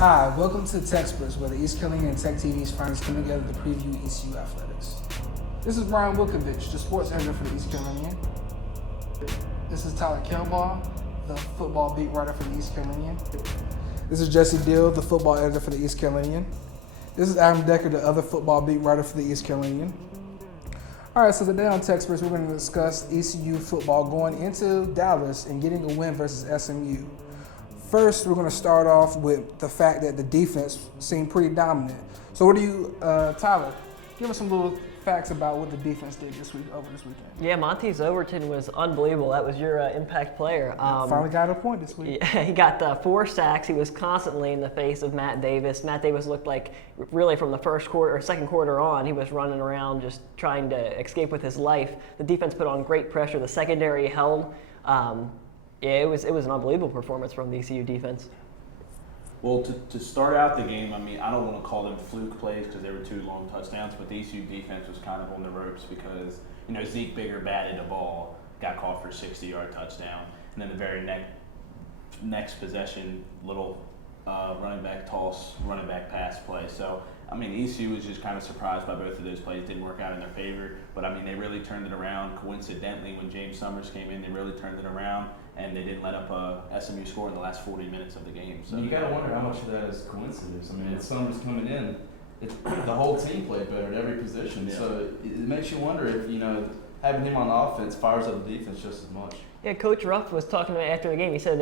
Hi, welcome to TECsperts, where the East Carolinian and Tech TV's finalists come together to preview ECU athletics. This is Brian Wilkovich, the sports editor for the East Carolinian. This is Tyler Kemp, the football beat writer for the East Carolinian. This is Jesse Dill, the football editor for the East Carolinian. This is Adam Decker, the other football beat writer for the East Carolinian. All right, so today on TECsperts, we're going to discuss ECU football going into Dallas and getting a win versus SMU. First, we're going to start off with the fact that the defense seemed pretty dominant. So what do you, Tyler, give us some little facts about what the defense did over this weekend. Yeah, Monty Overton was unbelievable. That was your impact player. Finally got a point this week. Yeah, he got 4 sacks. He was constantly in the face of Matt Davis. Matt Davis looked like, really from the first quarter or second quarter on, he was running around just trying to escape with his life. The defense put on great pressure. The secondary held. Yeah, it was an unbelievable performance from the ECU defense. Well, to start out the game, I mean, I don't want to call them fluke plays because they were 2 long touchdowns, but the ECU defense was kind of on the ropes because, Zeke Bigger batted a ball, got caught for a 60-yard touchdown, and then the very next possession, little running back toss, running back pass play. So, I mean, ECU was just kind of surprised by both of those plays. Didn't work out in their favor, but, I mean, they really turned it around. Coincidentally, when James Summers came in, they really turned it around, and they didn't let up a SMU score in the last 40 minutes of the game. So you got to wonder how much of that is coincidence. I mean, it's Summers coming in. The whole team played better at every position. Yeah. So it makes you wonder if, having him on offense fires up the defense just as much. Yeah, Coach Ruff was talking about after the game. He said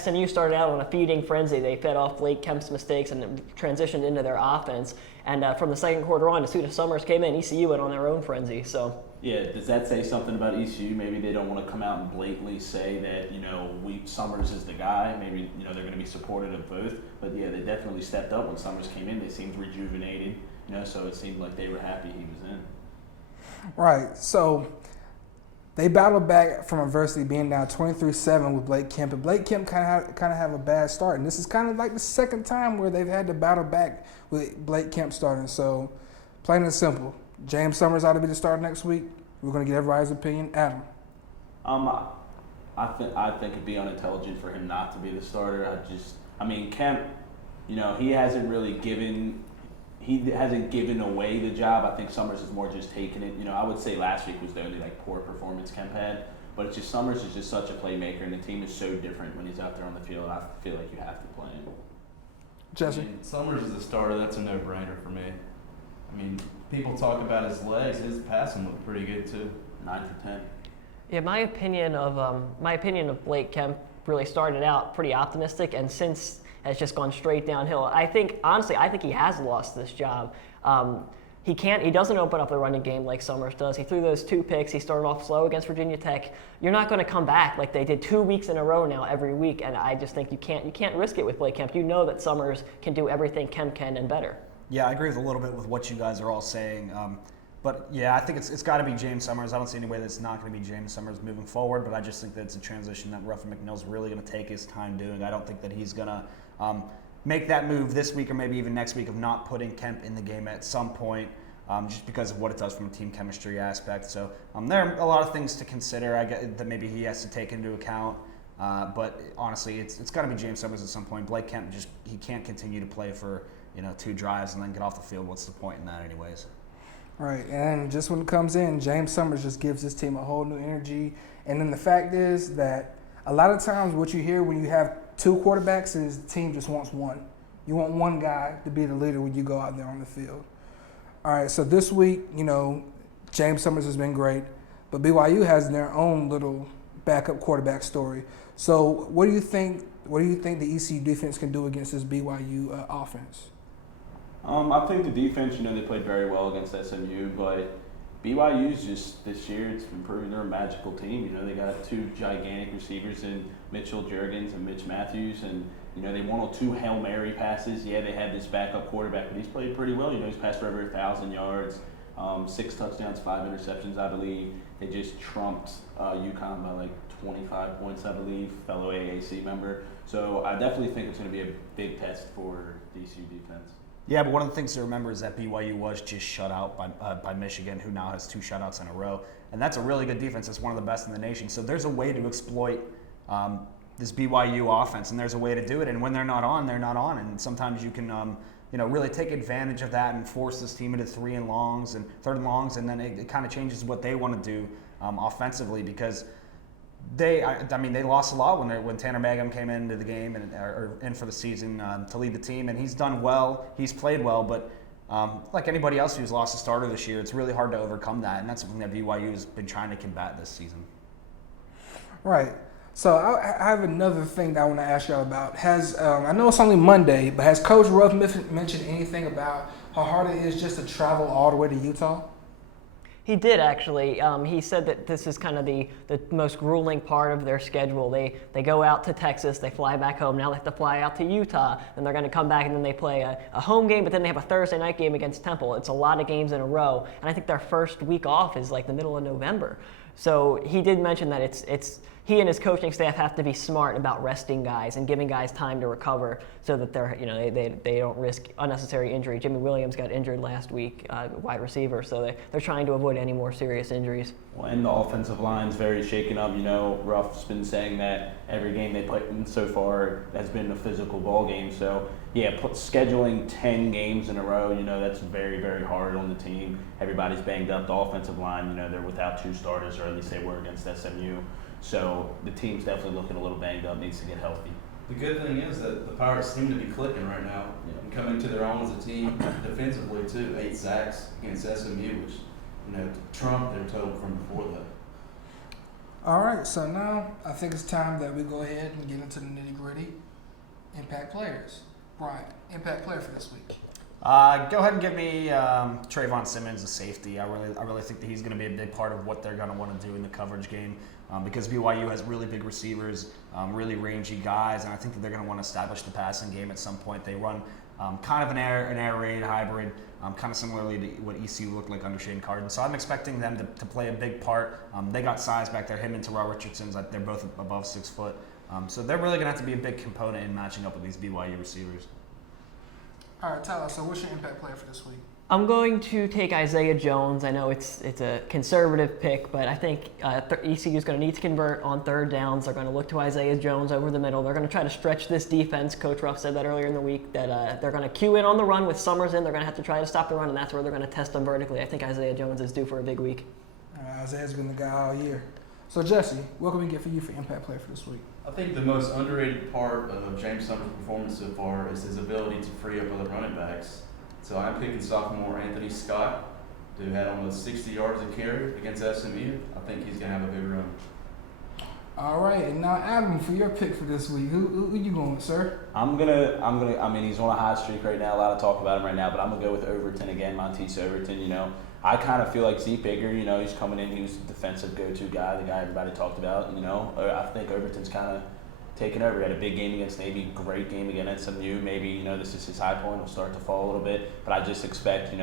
SMU started out on a feeding frenzy. They fed off Blake Kemp's mistakes and transitioned into their offense. And from the second quarter on, as soon as Summers came in, ECU went on their own frenzy. So. Yeah, does that say something about ECU? Maybe they don't want to come out and blatantly say that, Summers is the guy. Maybe, they're going to be supportive of both. But, yeah, they definitely stepped up when Summers came in. They seemed rejuvenated, so it seemed like they were happy he was in. Right. So they battled back from adversity, being down 23-7 with Blake Kemp. And Blake Kemp kind of have a bad start. And this is kind of like the second time where they've had to battle back with Blake Kemp starting. So plain and simple, James Summers ought to be the starter next week. We're going to get everybody's opinion. Adam. I think it'd be unintelligent for him not to be the starter. Kemp, he hasn't really given away the job. I think Summers is more just taking it. I would say last week was the only poor performance Kemp had. But it's just Summers is just such a playmaker, and the team is so different when he's out there on the field. I feel like you have to play him. Jesse? Summers is a starter. That's a no-brainer for me. People talk about his legs. His passing looked pretty good too. 9 for 10. Yeah, my opinion of Blake Kemp really started out pretty optimistic, and since has just gone straight downhill. I think he has lost this job. He doesn't open up the running game like Summers does. He threw those 2 picks. He started off slow against Virginia Tech. You're not going to come back like they did 2 weeks in a row now every week, and I just think you can't risk it with Blake Kemp. You know that Summers can do everything Kemp can and better. Yeah, I agree with a little bit with what you guys are all saying. But yeah, I think it's got to be James Summers. I don't see any way that's not going to be James Summers moving forward, but I just think that it's a transition that Ruff and McNeil's really going to take his time doing. I don't think that he's going to make that move this week or maybe even next week of not putting Kemp in the game at some point, just because of what it does from a team chemistry aspect. So there are a lot of things to consider I get that maybe he has to take into account. But honestly, it's got to be James Summers at some point. Blake Kemp he can't continue to play for 2 drives and then get off the field. What's the point in that anyways? Right, and just when it comes in, James Summers just gives this team a whole new energy. And then the fact is that a lot of times what you hear when you have 2 quarterbacks is the team just wants one. You want one guy to be the leader when you go out there on the field. All right, so this week, James Summers has been great, but BYU has their own little backup quarterback story. So what do you think the ECU defense can do against this BYU offense? I think the defense, they played very well against SMU, but BYU's just this year, it's been proving they're a magical team. They got 2 gigantic receivers in Mitchell Juergens and Mitch Matthews, and they won on 2 Hail Mary passes. Yeah, they had this backup quarterback, but he's played pretty well. He's passed for over 1,000 yards, 6 touchdowns, 5 interceptions, I believe. They just trumped UConn by 25 points, I believe, fellow AAC member. So I definitely think it's going to be a big test for the ECU defense. Yeah, but one of the things to remember is that BYU was just shut out by Michigan, who now has 2 shutouts in a row. And that's a really good defense. It's one of the best in the nation. So there's a way to exploit this BYU offense, and there's a way to do it. And when they're not on, they're not on. And sometimes you can, really take advantage of that and force this team into 3 and longs and 3rd and longs, and then it kind of changes what they want to do offensively, because they lost a lot when Tanner Mangum came into the game or in for the season to lead the team, and he's done well. He's played well, but like anybody else who's lost a starter this year, it's really hard to overcome that, and that's something that BYU has been trying to combat this season. Right. So I have another thing that I want to ask y'all about. I know it's only Monday, but has Coach Ruff mentioned anything about how hard it is just to travel all the way to Utah? He did, actually. He said that this is kind of the most grueling part of their schedule. They go out to Texas, they fly back home, now they have to fly out to Utah, then they're going to come back and then they play a home game, but then they have a Thursday night game against Temple. It's a lot of games in a row, and I think their first week off is like the middle of November. So he did mention that it's he and his coaching staff have to be smart about resting guys and giving guys time to recover so that they don't risk unnecessary injury. Jimmy Williams got injured last week, wide receiver, so they're trying to avoid any more serious injuries. Well, and the offensive line's very shaken up. Ruff's been saying that every game they played so far has been a physical ball game. So, yeah, scheduling 10 games in a row, that's very, very hard on the team. Everybody's banged up. The offensive line, they're without 2 starters, or at least they were against SMU. So the team's definitely looking a little banged up, needs to get healthy. The good thing is that the Pirates seem to be clicking right now and coming to their own as a team defensively too. 8 sacks against SMU, which trumped their total from before that. All right, so now I think it's time that we go ahead and get into the nitty-gritty. Impact players. Brian, impact player for this week. Go ahead and give me Trayvon Simmons, a safety. I really think that he's going to be a big part of what they're going to want to do in the coverage game, because BYU has really big receivers, really rangy guys, and I think that they're going to want to establish the passing game at some point. They run kind of an air raid hybrid, kind of similarly to what ECU looked like under Shane Carden. So I'm expecting them to play a big part. They got size back there. Him and Terrell Richardson's, they're both above 6 foot. So they're really going to have to be a big component in matching up with these BYU receivers. All right, Tyler, so what's your impact player for this week? I'm going to take Isaiah Jones. I know it's a conservative pick, but I think ECU is going to need to convert on 3rd downs. They're going to look to Isaiah Jones over the middle. They're going to try to stretch this defense. Coach Ruff said that earlier in the week, that they're going to cue in on the run with Summers in. They're going to have to try to stop the run, and that's where they're going to test them vertically. I think Isaiah Jones is due for a big week. Isaiah's been the guy all year. So, Jesse, what can we get for you for impact player for this week? I think the most underrated part of James Summer's performance so far is his ability to free up other running backs. So I'm picking sophomore Anthony Scott, who had almost 60 yards of carry against SMU. I think he's going to have a big run. All right, and now Adam, for your pick for this week, who you going with, sir? I'm gonna. I mean, he's on a hot streak right now. A lot of talk about him right now, but I'm gonna go with Overton again, Monty Overton. I kind of feel like Zeke Baker. He's coming in. He was the defensive go-to guy, the guy everybody talked about. I think Overton's kind of taken over. He had a big game against Navy, great game against SMU. Maybe this is his high point. He'll start to fall a little bit, but I just expect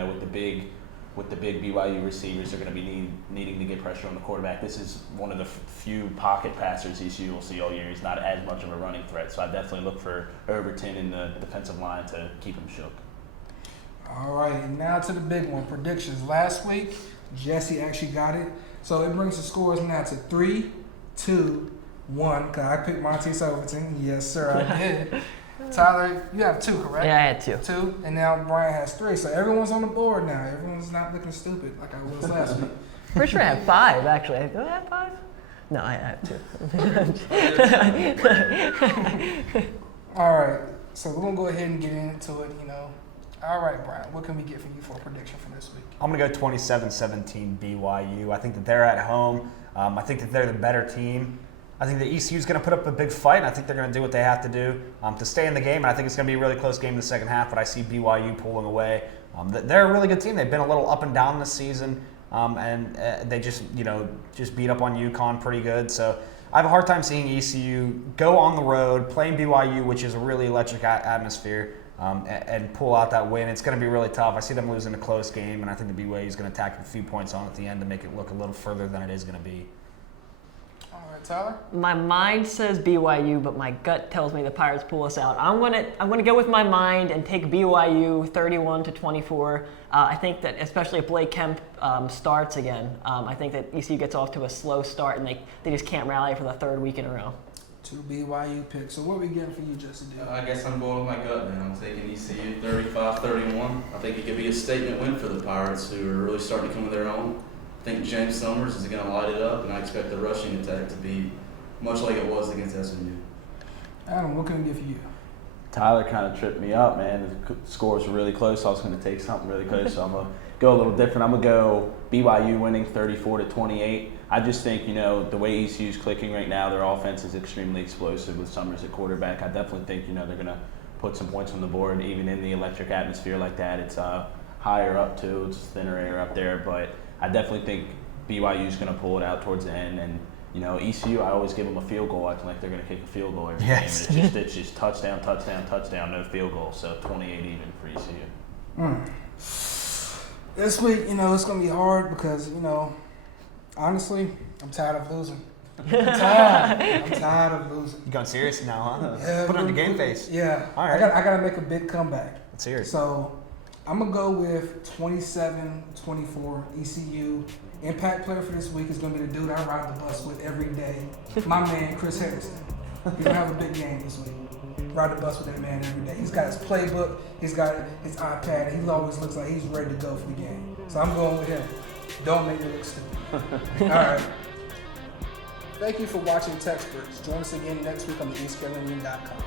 with the big BYU receivers, they're going to be needing to get pressure on the quarterback. This is one of the few pocket passers ECU will see all year. He's not as much of a running threat, so I definitely look for Overton in the defensive line to keep him shook. All right, and now to the big one, predictions. Last week, Jesse actually got it, so it brings the scores now to 3, 2, 1. Because I picked Monty Overton. Yes, sir, I did. Tyler, you have 2, correct? Yeah, I had 2. 2, and now Brian has 3. So everyone's on the board now. Everyone's not looking stupid like I was last week. Pretty sure I have 5, actually. Do I have 5? No, I have 2. All right, so we're going to go ahead and get into it, All right, Brian, what can we get from you for a prediction for this week? I'm going to go 27-17 BYU. I think that they're at home. I think that they're the better team. I think that ECU is going to put up a big fight, and I think they're going to do what they have to do to stay in the game. And I think it's going to be a really close game in the second half, but I see BYU pulling away. They're a really good team. They've been a little up and down this season, and they just beat up on UConn pretty good. So I have a hard time seeing ECU go on the road, playing BYU, which is a really electric atmosphere, and pull out that win. It's going to be really tough. I see them losing a close game, and I think the BYU is going to tack a few points on at the end to make it look a little further than it is going to be. All right, Tyler? My mind says BYU, but my gut tells me the Pirates pull us out. I'm gonna go with my mind and take BYU 31-24. I think that especially if Blake Kemp starts again, I think that ECU gets off to a slow start and they just can't rally for the 3rd week in a row. 2 BYU picks. So what are we getting for you, Jesse D? I guess I'm going with my gut, man. I'm taking ECU 35-31. I think it could be a statement win for the Pirates, who are really starting to come to their own. I think James Summers is going to light it up, and I expect the rushing attack to be much like it was against SMU. Adam, what can we get for you? Tyler kind of tripped me up, man. The scores were really close. So I was going to take something really close, so I'm going to go a little different. I'm going to go BYU winning 34-28. I just think, the way ECU's clicking right now, their offense is extremely explosive with Summers at quarterback. I definitely think, they're going to put some points on the board, even in the electric atmosphere like that. It's higher up, too. It's thinner air up there. But I definitely think BYU's going to pull it out towards the end. And, ECU, I always give them a field goal. Acting like they're going to kick a field goal every game. It's just touchdown, touchdown, touchdown, no field goal. So 28 even for ECU. This week, it's going to be hard because, honestly, I'm tired of losing. I'm tired of losing. You going serious now, huh? Yeah, Put on your game face. Yeah. All right. I got to make a big comeback. Let's hear it. So I'm going to go with 27-24 ECU. Impact player for this week is going to be the dude I ride the bus with every day. My man, Chris Harrison. He's going to have a big game this week. Ride the bus with that man every day. He's got his playbook. He's got his iPad. And he always looks like he's ready to go for the game. So I'm going with him. Don't make me look stupid. All right. Thank you for watching TECsperts. Join us again next week on the TECsperts.com.